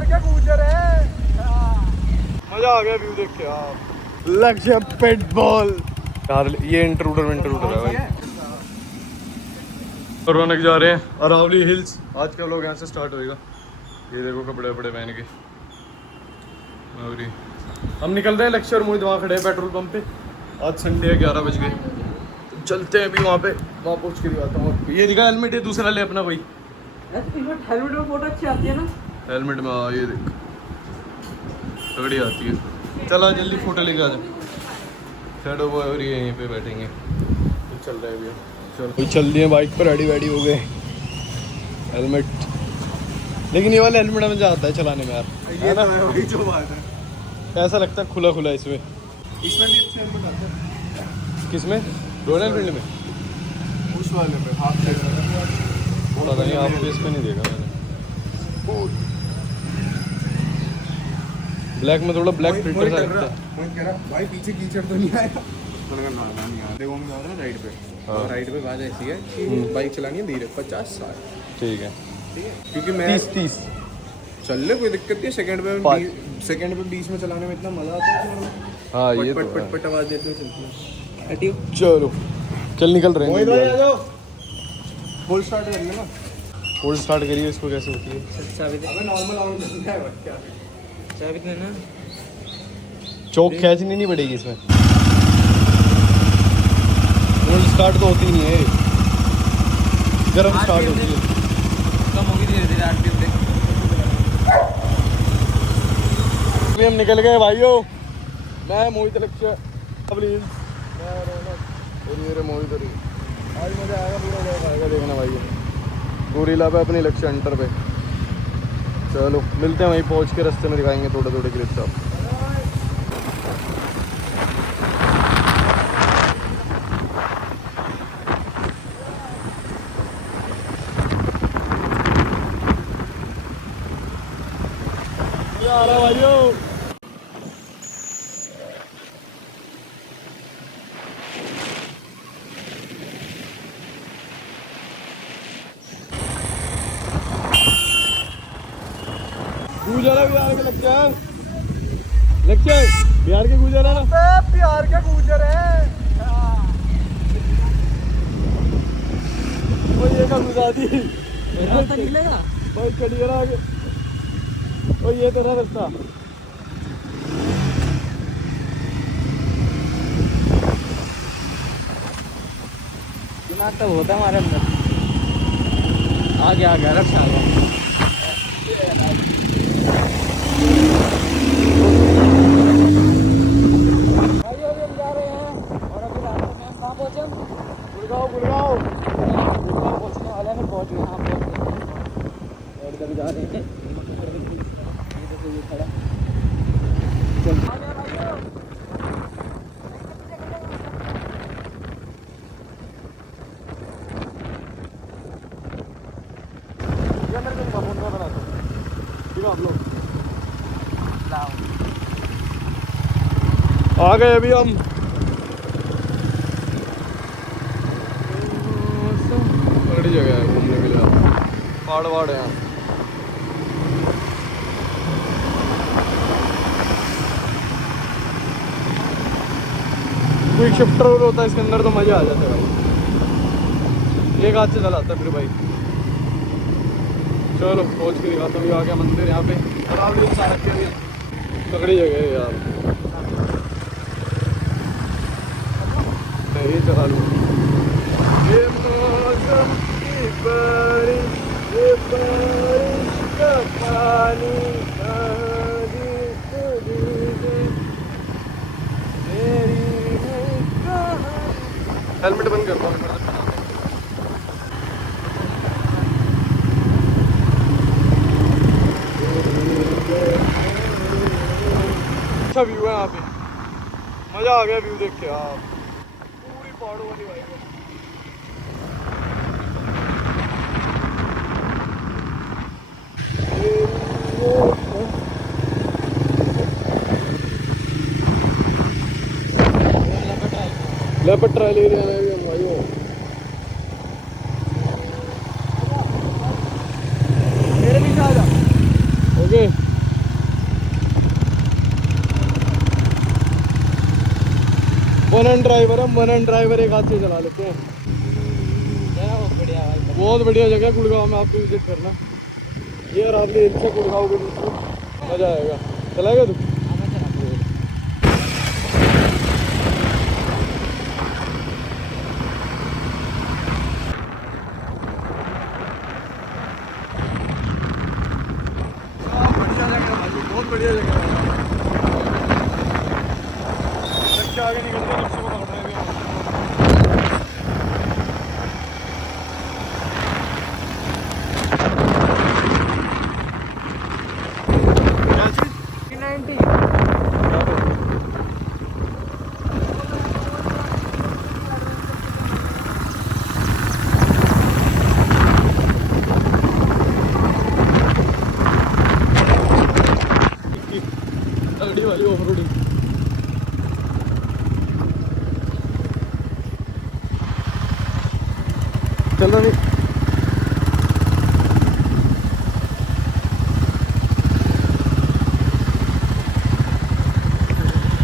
बिहार के गुजर है। मजा आ गया व्यू देख के यार। लक्ष्य पेटबॉल यार, ये इंट्रूडर है भाई। रौनक जा रहे हैं अरावली हिल्स। आज का लोग यहाँ से स्टार्ट होएगा। ये देखो कपड़े वपड़े पहन के और हम निकल रहे हैं। लेक्चर मोहित वहाँ खड़े हैं पेट्रोल पंप पे। आज संडे है, 11 बज गए। तो चलते हैं अभी वहाँ पे। वहाँ पहुँच के दिखाता हूँ। ये दिखा हेलमेट, ये दूसरा ले अपना भाई। हेलमेट में फोटो अच्छी आती है ना। हेलमेट में ये देख तगड़ी आती है। चला जल्दी फोटो लेके आ जा। शैडो बॉय और ये यहीं पे बैठेंगे। तो चल रहे हैं भैया। चल चल दिए बाइक पर, रेडी वेडी हो गए। हेलमेट, लेकिन ये वाला हेलमेट मजा आता है चलाने में यार, है ना? वही जो बात है। ऐसा लगता है खुला खुला इसमें भी अच्छे हेलमेट आते हैं। किसमें? रॉयल एनफील्ड में? उस वाले में हाफ फेस। पता नहीं, हाफ फेस पे नहीं देखा मैंने। ब्लैक में थोड़ा ब्लैक फिल्टर सा लगता है। मैं कह रहा भाई पीछे कीचड़ तो नहीं आया। मैंने कहा ना नहीं आया। देखो हम जा रहे हैं राइड पे। और राइड पे बात ऐसी है कि बाइक चलानी है धीरे, 50-60। ठीक है क्योंकि मैं 30 चल ले, कोई दिक्कत नहीं। सेकंड पे 20 में चलाने में इतना मजा आता है। हाँ ये पट पट पट आवाज देते हुए चलती है। चलो चल निकल रहे हैं। फुल स्टार्ट कर लेना। फुल स्टार्ट करिए। इसको कैसे होती है? नॉर्मल है क्या? ना चौक खींचनी नहीं पड़ेगी इसमें। फुल स्टार्ट तो होती नहीं है, गरम स्टार्ट होती है। कम होगी धीरे धीरे आरपीएम देख। अभी हम निकल गए भाइयों। मैं मोहित लक्ष्य प्लीज, मैं रौनक और ये रे मोहित। आज मजा आएगा, पूरा मजा आएगा देखना भाइयों। गोरिल्ला पे अपनी लक्ष्य हंटर पे। चलो मिलते हैं वहीं पहुंच के। रास्ते में दिखाएंगे थोड़े थोड़े क्लिप्स आप। आ रहा भाइयों। गुजरा बिहार के लेक्चर बिहार के गुजर है ना। बिहार के गुजर है। ये का गुजा दी रास्ता निकलेगा भाई। चढ़िए ना आगे। और ये तेरा रास्ता। दिमाग तो होता है हमारे अंदर। आ गया रक्षा आ गया। गुड़गांव पहुंचने वाले हैं। पहुंच गए। हाँ पहुंच गए। और कभी जा रहे हैं। ये खड़ा चल। आप लोग आ गए अभी हम। बड़ी जगह है घूमने के लिए। पहाड़ वहाड़ है यहाँ। क्विक शिफ्टर होता है इसके अंदर तो मजा आ जाता है भाई। एक हाथ से चलाता है फिर भाई। चलो पहुँच के दिखाता हूँ। आ गया मंदिर यहाँ पे। तगड़ी जगह है यार। मैं ये चला लूँ। ये मौसम की बारिश, ये बारिश का पानी हेलमेट बंद करता हूँ। अच्छा व्यू है यहाँ पे। मजा आ गया व्यू देख के यार। पूरी पहाड़ों वाली वाइब है। लेपर्ड ट्रायल एरिया में भी हम भाइयों। मेरे पीछे आ जा। ओके मनन ड्राइवर है, मनन ड्राइवर एक हाथ से चला लेते हैं। बहुत बढ़िया भाई, बहुत बढ़िया जगह है गुड़गांव में, आपको विजिट करना। ये और आपने इनसे गुड़गांव के बीच में मजा आएगा। चलाएगा तू? बढ़िया जगह है, बहुत बढ़िया जगह है। रिक्शा आगे निकलते हैं, रिक्शे को पकड़ रहे हैं अभी। तगड़ी वाली ऑफ रोडिंग। चल रहा नहीं।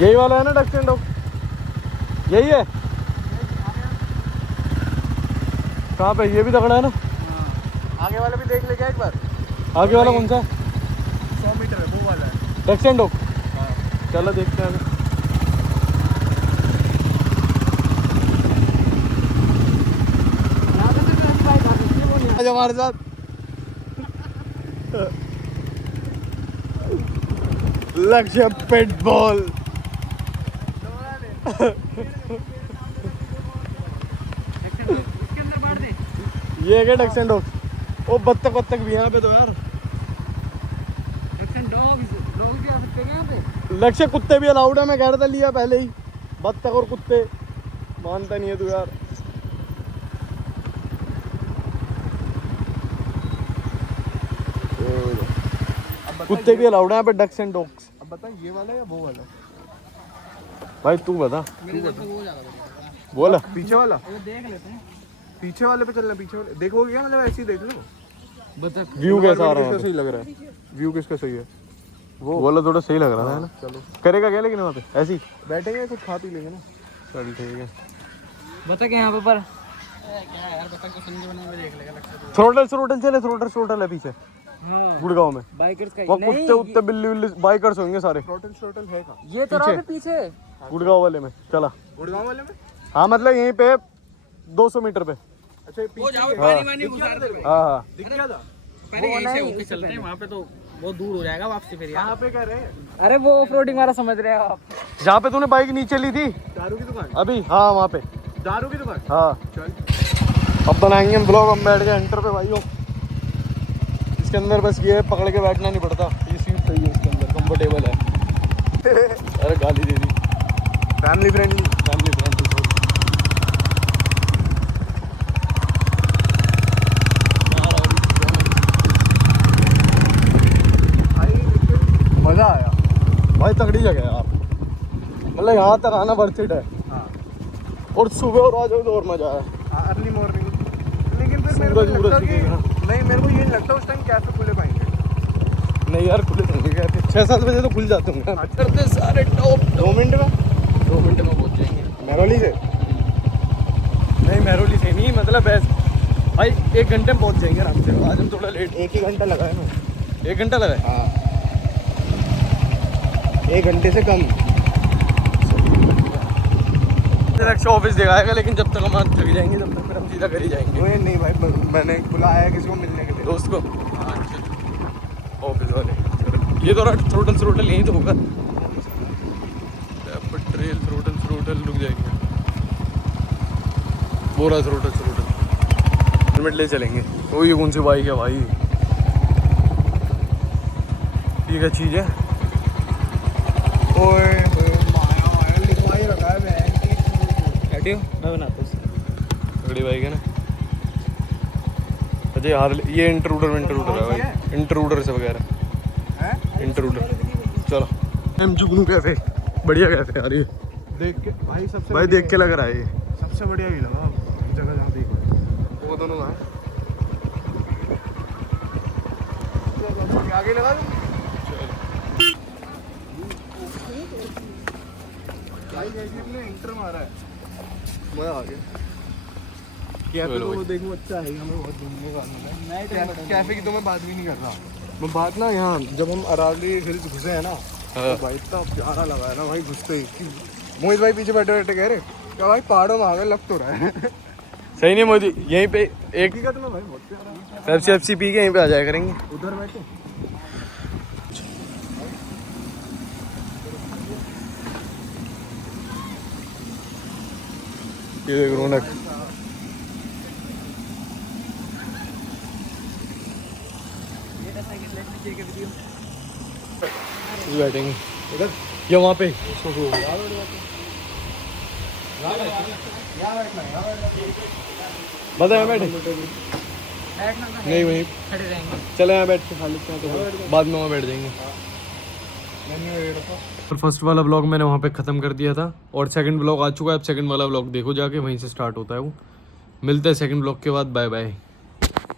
यही वाला है ना डक्स एंड डॉग? यही है? कहाँ पे? ये भी तगड़ा है ना? आगे वाला भी देख ले क्या एक बार। आगे वाला कौन सा है? 100 मीटर है वो वाला है। Ducks and dog? चलो देखते हैं अभी। आज हमारे साथ लक्ष्य पेटबॉल। ये है क्या डक्स एंड डॉग्स? ओ बत्तख भी यहाँ पे तो यार। लक्ष्य कुत्ते भी अलाउड है, मैं कह रहा था लिया पहले ही। बत्तख और कुत्ते मानता नहीं है तू यार। कुत्ते भी अलाउड है यहाँ पे, डक्स एंड डॉग्स। अब बता ये वाला या वो वाला? भाई तू बता। मेरे हिसाब से वो ज्यादा बोला पीछे वाला। वो देख लेते हैं, पीछे वाले पे चलना। पीछे वाले देखो क्या, मतलब ऐसे ही देख लो। बता व्यू कैसा आ रहा है? सही लग रहा है व्यू, किसका सही है? वो वाला थोड़ा सही लग रहा है ना। चलो करेगा क्या लेकिन वहाँ पे ऐसे ही बैठेंगे, कुछ खा पी लेंगे ना। चल ठीक है। बता के यहाँ पे पर क्या यार, बता को संजय बने में देख लेगा लगता है। थ्रोटल चले, थ्रोटल है पीछे हाँ गुड़गांव में। बाइकर्स का वो कुत्ते उत्ते बिल्ली उल्ली बाइकर्स होंगे सारे। थ्रोटल है का ये तो रहा पीछे गुड़गांव वाले में। चला गुड़गांव वाले में? हाँ मतलब यहीं पे 200 मीटर पे। अच्छा ये पीछे हाँ दिख गया था। वो नहीं चलते हैं वहाँ पे, तो बहुत दूर हो जाएगा वापसी फिर। यहाँ पे कह रहे हैं, अरे वो ऑफ-रोडिंग वाला समझ रहे हो आप, जहाँ पे तूने बाइक नीचे ली थी दारू की दुकान अभी। हाँ वहाँ पे दारू की दुकान। हाँ चल अब बनाएंगे हम ब्लॉग। हम बैठ गए एंटर पे भाइयों। इसके अंदर बस ये पकड़ के बैठना नहीं पड़ता, ये सीट सही है इसके अंदर, कंफर्टेबल है। अरे गाली दे दी। फैमिली फ्रेंडली मज़ा आया भाई, तगड़ी जगह है यार। मतलब यहाँ तक आना वर्थ इट है। हाँ और सुबह और आज तो और मज़ा आया। Early morning. लेकिन फिर मेरे को लगता कि नहीं, मेरे को ये नहीं लगता उस टाइम कैफे खुले पाएंगे। नहीं यार खुले तो नहीं कहते, 6-7 बजे तो खुल जाते होंगे। करते सारे टॉप 2 मिनट में 2 मिनट में पहुँच जाएंगे महरौली से। नहीं महरौली से नहीं, मतलब ऐसे भाई 1 घंटे में पहुँच जाएंगे आराम से। आज हम थोड़ा लेट, 1 ही घंटा लगा है ना। 1 घंटा लगा है। हाँ 1 घंटे से कम। रक्षा ऑफिस दिखाएगा, लेकिन जब तक हम थक जाएंगे तब तक फिर हम सीधा कर ही जाएंगे। नहीं भाई, मैंने बुलाया है किसी को मिलने के लिए, दोस्त को। ऑफिस वाले ये तो थ्रोटल यहीं तो होगा। ट्रेल थ्रोटल रुक जाएंगे। बोरा थ्रोटल हेलमेट ले चलेंगे। तो ये कौन सी बाइक है भाई? ये क्या चीज़ है? ओए लिखवा ही रखा है। मैं बनाता हूँ। बड़ी बाइक है ना। अच्छा यार ये इंट्रूडर है भाई, इंट्रूडर से वगैरह इंट्रूडर। चलो एम जुगनू कैफे, बढ़िया कैफे यार ये। देख के भाई, सबसे भाई देख के लग रहा है ये सबसे बढ़िया ही लगा जगह जहाँ देखो। वो दोनों है आगे लगा दूँ। भाई कैफे ने इंटर मारा है, मजा आ गया। कैफे तो वो देखो अच्छा है, हमें बहुत घूमने का आनंद है। कैफे की तो मैं बात भी नहीं कर रहा, मैं बात ना यहाँ जब हम अरावली हिल्स घुसे हैं ना, तो भाई इतना प्यारा लगा है ना भाई घुसते ही। मोहित भाई पीछे बैठे बैठे कह रहे क्या भाई पहाड़ों में आ गए, लग तो रहा है। सही नहीं मोदी, यहीं पे एक ही भाई बहुत प्यारा पेप्सी एप्सी पी के यहीं पे आ जाया करेंगे। उधर बैठे ये देख रौनक, बैठेंगे इधर या वहाँ पे बता यहाँ बैठे नहीं वहीं खड़े रहेंगे। चले यहाँ बैठ के खा लेते हैं, तो बाद में वहाँ बैठ जाएंगे। और फर्स्ट वाला ब्लॉग मैंने वहाँ पे ख़त्म कर दिया था और सेकंड ब्लॉग आ चुका है। अब सेकंड वाला ब्लॉग देखो जाके, वहीं से स्टार्ट होता है वो। मिलते हैं सेकंड ब्लॉग के बाद, बाय बाय।